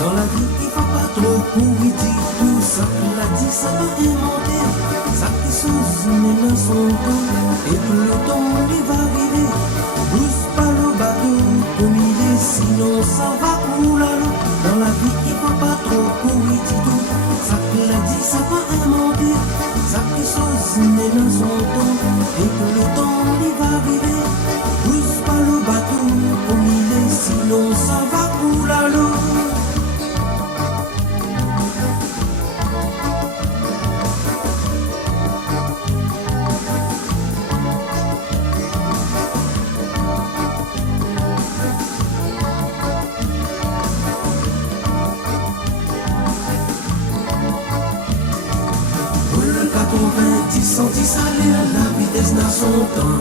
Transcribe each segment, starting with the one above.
Dans la vie, il faut pas trop courir, tout ça qu'il a dit, ça va inventer. Ça qui sous-met dans son temps, et que le temps il va arriver. Pousse pas le bateau, comme il est, sinon ça va couler à l'eau. Dans la vie, il faut pas trop courir, tout ça qu'il a dit, ça va inventer. Ça qui sous-met dans son temps, et que le temps il va arriver. Pousse pas le bateau, comme il est, sinon ça va couler à l'eau. Aller à la vitesse n'a son temps.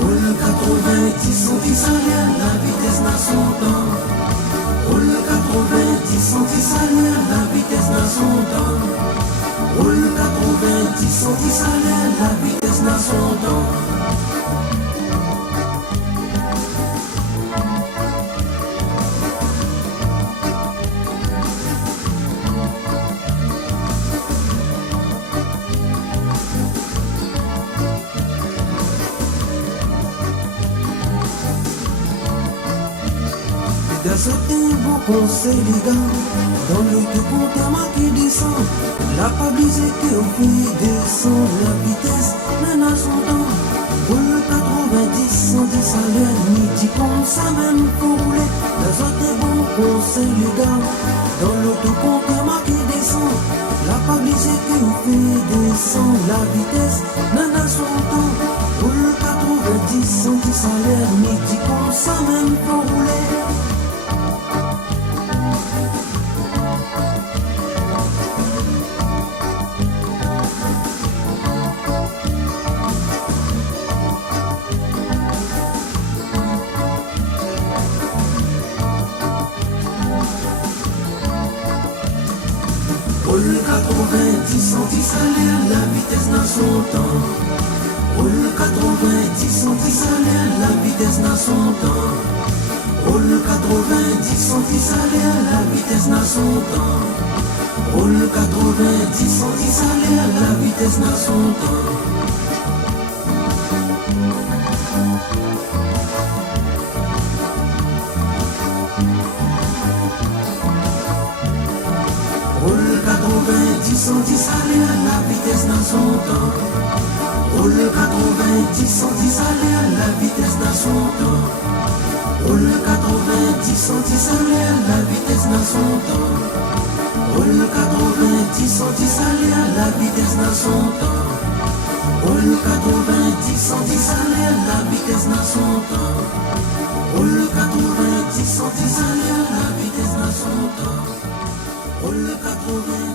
Oh le 90, 110 aller à la vitesse n'a son temps. Oh le 90, 110 aller à la vitesse n'a son temps. Oh le 90, 110 aller à la vitesse n'a son temps. C'est un bon conseil les gars. Dans le deux comptes marqué descend. La pas brisé que au pays descend. La vitesse n'a son temps. Pour le 90, 110 à l'heure, midi comme ça même pour rouler. Dans un bon conseil les gars. Dans le deux comptes marqué descend. La pas brisé que au pays descend. La vitesse n'a son temps. Pour le 90, 110 à l'heure, midi comme ça même pour rouler. Oh le 90, 110 aller à la vitesse n'a son temps. Oh le 90, 110 aller à la vitesse n'a son temps. Oh le 90, 110 aller à la vitesse n'a son temps. Oh le 90, 110 aller à la vitesse n'a son temps. Oh le 90, 110 aller à la vitesse n'a son temps. Oh le 90, 110 aller à la vitesse n'a son temps. Oh le 90, 110 aller à la vitesse n'a son temps. Oh le 90, 110 aller à la vitesse n'a son temps. Oh le 90, 110 aller à la vitesse n'a son temps. Oh le 90, 110 aller à la vitesse n'a son temps. Oh le 80